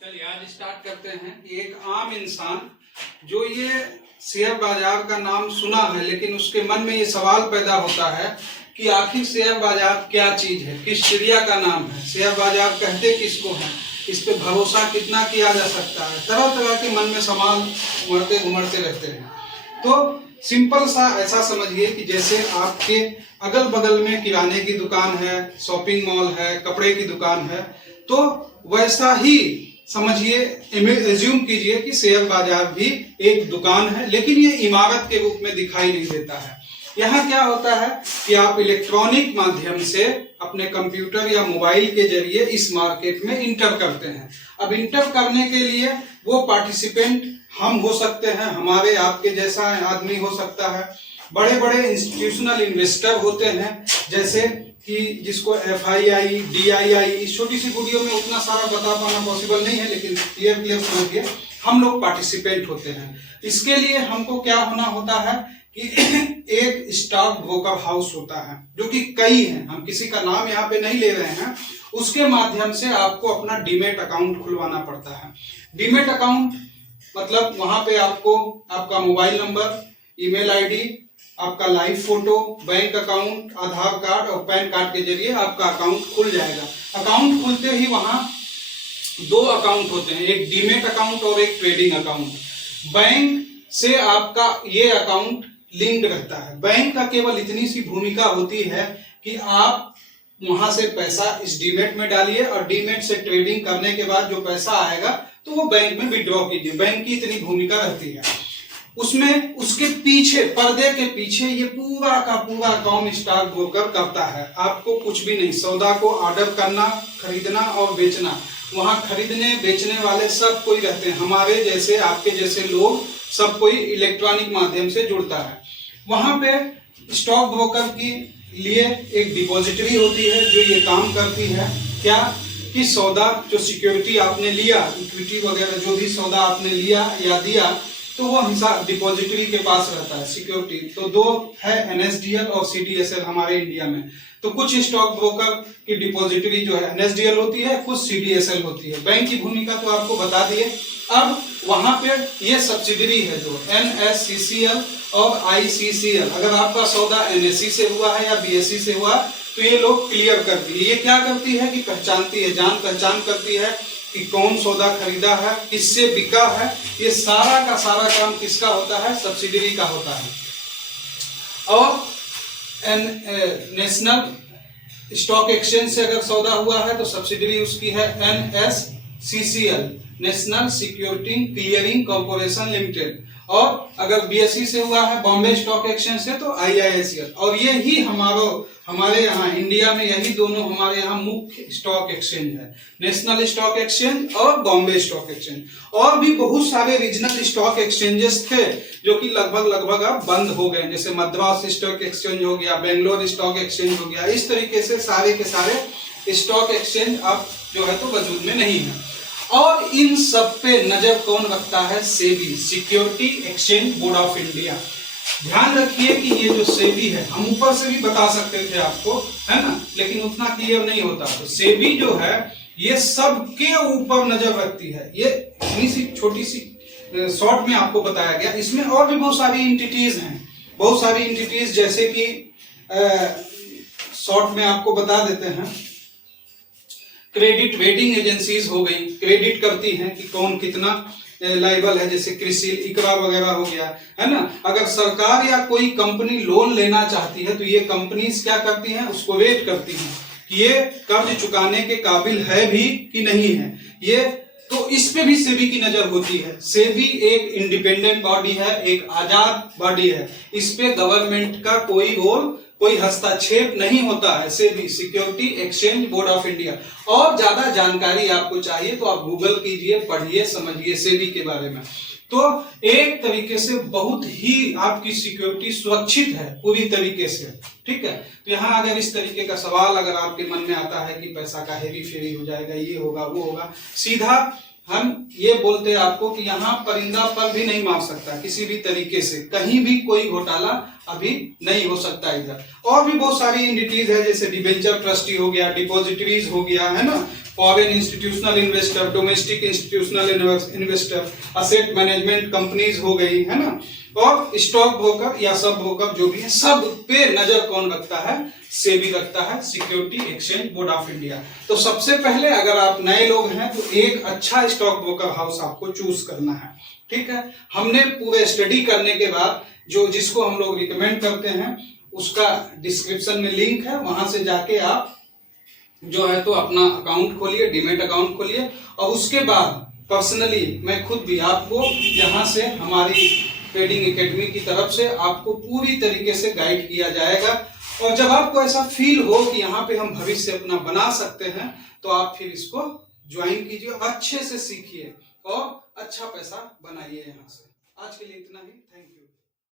चलिए आज स्टार्ट करते हैं कि एक आम इंसान जो ये शेयर बाजार का नाम सुना है, लेकिन उसके मन में ये सवाल पैदा होता है कि आखिर शेयर बाजार क्या चीज है, किस चिड़िया का नाम है, शेयर बाजार कहते किसको है, इस पे भरोसा कितना किया जा सकता है। तरह तरह के मन में सवाल उमड़ते घुमड़ते रहते हैं। तो सिंपल सा ऐसा समझिए कि जैसे आपके अगल बगल में किराने की दुकान है, शॉपिंग मॉल है, कपड़े की दुकान है, तो वैसा ही समझिए, एज्यूम कीजिए कि शेयर बाजार भी एक दुकान है, लेकिन ये इमारत के रूप में दिखाई नहीं देता है। यहाँ क्या होता है कि आप इलेक्ट्रॉनिक माध्यम से अपने कंप्यूटर या मोबाइल के जरिए इस मार्केट में इंटर करते हैं। अब इंटर करने के लिए वो पार्टिसिपेंट हम हो सकते हैं, हमारे आपके जैसा आदमी हो सकता है, बड़े बड़े इंस्टीट्यूशनल इन्वेस्टर होते हैं, जैसे कि जिसको FII, DII, इस छोटी सी वीडियो में उतना सारा बता पाना पॉसिबल नहीं है, लेकिन क्लियर समझिए, हम लोग पार्टिसिपेंट होते हैं। इसके लिए हमको क्या होना होता है कि एक स्टॉक ब्रोकर हाउस होता है, जो कि कई हैं, हम किसी का नाम यहाँ पे नहीं ले रहे हैं, उसके माध्यम से आपको अपना डीमेट अकाउंट खुलवाना पड़ता है। डीमेट अकाउंट मतलब वहां पे आपको आपका मोबाइल नंबर, ईमेल आईडी, आपका लाइव फोटो, बैंक अकाउंट, आधार कार्ड और पैन कार्ड के जरिए आपका अकाउंट खुल जाएगा। अकाउंट खुलते ही वहां दो अकाउंट होते हैं, एक डीमेट अकाउंट और एक ट्रेडिंग अकाउंट। बैंक से आपका ये अकाउंट लिंक्ड रहता है। बैंक का केवल इतनी सी भूमिका होती है कि आप वहां से पैसा इस डीमेट में डालिए और डीमेट से ट्रेडिंग करने के बाद जो पैसा आएगा तो वो बैंक में विड्रॉ कीजिए। बैंक की इतनी भूमिका रहती है। उसमें उसके पीछे, पर्दे के पीछे, ये पूरा का पूरा काम स्टॉक ब्रोकर करता है। आपको कुछ भी नहीं, सौदा को ऑर्डर करना, खरीदना और बेचना, वहां खरीदने बेचने वाले सब कोई रहते हैं, हमारे जैसे आपके जैसे लोग, सब कोई इलेक्ट्रॉनिक माध्यम से जुड़ता है। वहां पे स्टॉक ब्रोकर की लिए एक डिपॉजिटरी होती है जो ये काम करती है क्या कि सौदा जो सिक्योरिटी आपने लिया, इक्विटी वगैरह जो भी सौदा आपने लिया या दिया, तो वो हिसाब डिपॉजिटरी के पास रहता है सिक्योरिटी। तो दो है, NSDL और CDSL हमारे इंडिया में। तो कुछ स्टॉक ब्रोकर की डिपॉजिटरी जो है NSDL होती है, कुछ CDSL होती है। बैंक की भूमिका तो आपको बता दिए। अब वहां पे ये सब्सिडरी है जो NSCCL और ICCL। अगर आपका सौदा NSE से हुआ है या BSE से हुआ तो ये लोग क्लियर करती है। ये क्या करती है कि पहचानती है, जान पहचान करती है कि कौन सौदा खरीदा है, किससे बिका है। ये सारा का सारा काम किसका होता है? सब्सिडरी का होता है। और नेशनल स्टॉक एक्सचेंज से अगर सौदा हुआ है तो सब्सिडरी उसकी है NSCCL, national security clearing corporation limited. और अगर BSE से हुआ है, बॉम्बे स्टॉक एक्सचेंज से, तो IISL। और ये ही हमारे यहाँ इंडिया में यही दोनों हमारे यहाँ मुख्य स्टॉक एक्सचेंज है, नेशनल स्टॉक एक्सचेंज और बॉम्बे स्टॉक एक्सचेंज। और भी बहुत सारे रीजनल स्टॉक एक्सचेंजेस थे जो कि लगभग अब बंद हो गए, जैसे मद्रास स्टॉक एक्सचेंज हो गया, बेंगलोर स्टॉक एक्सचेंज हो गया। इस तरीके से सारे के सारे स्टॉक एक्सचेंज अब जो है तो वजूद में नहीं है। और इन सब पे नजर कौन रखता है? SEBI, security exchange board of India. ध्यान रखिए कि ये जो सेबी है, हम ऊपर से भी बता सकते थे आपको, है ना, लेकिन उतना क्लियर नहीं होता। तो सेबी जो है ये सबके ऊपर नजर रखती है। ये इतनी सी छोटी सी शॉर्ट में आपको बताया गया। इसमें और भी बहुत सारी एंटिटीज हैं, बहुत सारी एंटिटीज, जैसे कि शॉर्ट में आपको बता देते हैं। क्रेडिट रेटिंग एजेंसीज हो गई, क्रेडिट करती हैं कि कौन कितना लाइबल है, जैसे क्रिसिल, इकरा वगैरह हो गया, है ना। अगर सरकार या कोई कंपनी लोन लेना चाहती है तो ये कंपनीज क्या करती हैं? उसको रेट करती हैं कि ये कर्ज चुकाने के काबिल है भी कि नहीं है। ये तो इस पे भी सेबी की नजर होती है। सेबी एक इंडिपेंडेंट बॉडी है, एक आजाद बॉडी है। इस पे गवर्नमेंट का कोई रोल, कोई हस्तक्षेप नहीं होता है। SEBI, security exchange board of India. और ज्यादा जानकारी आपको चाहिए तो आप गूगल कीजिए, पढ़िए, समझिए सेबी के बारे में। तो एक तरीके से बहुत ही आपकी सिक्योरिटी सुरक्षित है पूरी तरीके से, ठीक है। तो यहाँ अगर इस तरीके का सवाल अगर आपके मन में आता है कि पैसा का हेरी फेरी हो जाएगा, ये होगा वो होगा, सीधा हम ये बोलते हैं आपको कि यहाँ परिंदा पर भी नहीं मार सकता किसी भी तरीके से, कहीं भी कोई घोटाला अभी नहीं हो सकता इधर। और भी बहुत सारी एंटिटीज है, जैसे डिबेंचर ट्रस्टी हो गया, डिपॉजिटरीज हो गया, है ना, foreign institutional investor, domestic institutional investor, asset management companies हो गई, है ना, और स्टॉक ब्रोकर या सब ब्रोकर जो भी है, सब पे नजर कौन रखता है? सेबी रखता है, security exchange board of India. तो सबसे पहले अगर आप नए लोग हैं तो एक अच्छा स्टॉक ब्रोकर हाउस आपको चूज करना है, ठीक है। हमने पूरे स्टडी करने के बाद जो जिसको हम लोग रिकमेंड करते हैं उसका डिस्क्रिप्शन में लिंक है, वहां से जाके आप जो है तो अपना अकाउंट खोलिए, डीमैट अकाउंट खोलिए, और उसके बाद पर्सनली मैं खुद भी आपको यहाँ से हमारी ट्रेडिंग एकेडमी की तरफ से आपको पूरी तरीके से गाइड किया जाएगा। और जब आपको ऐसा फील हो कि यहाँ पे हम भविष्य अपना बना सकते हैं तो आप फिर इसको ज्वाइन कीजिए, अच्छे से सीखिए और अच्छा पैसा बनाइए यहाँ से। आज के लिए इतना ही, थैंक यू।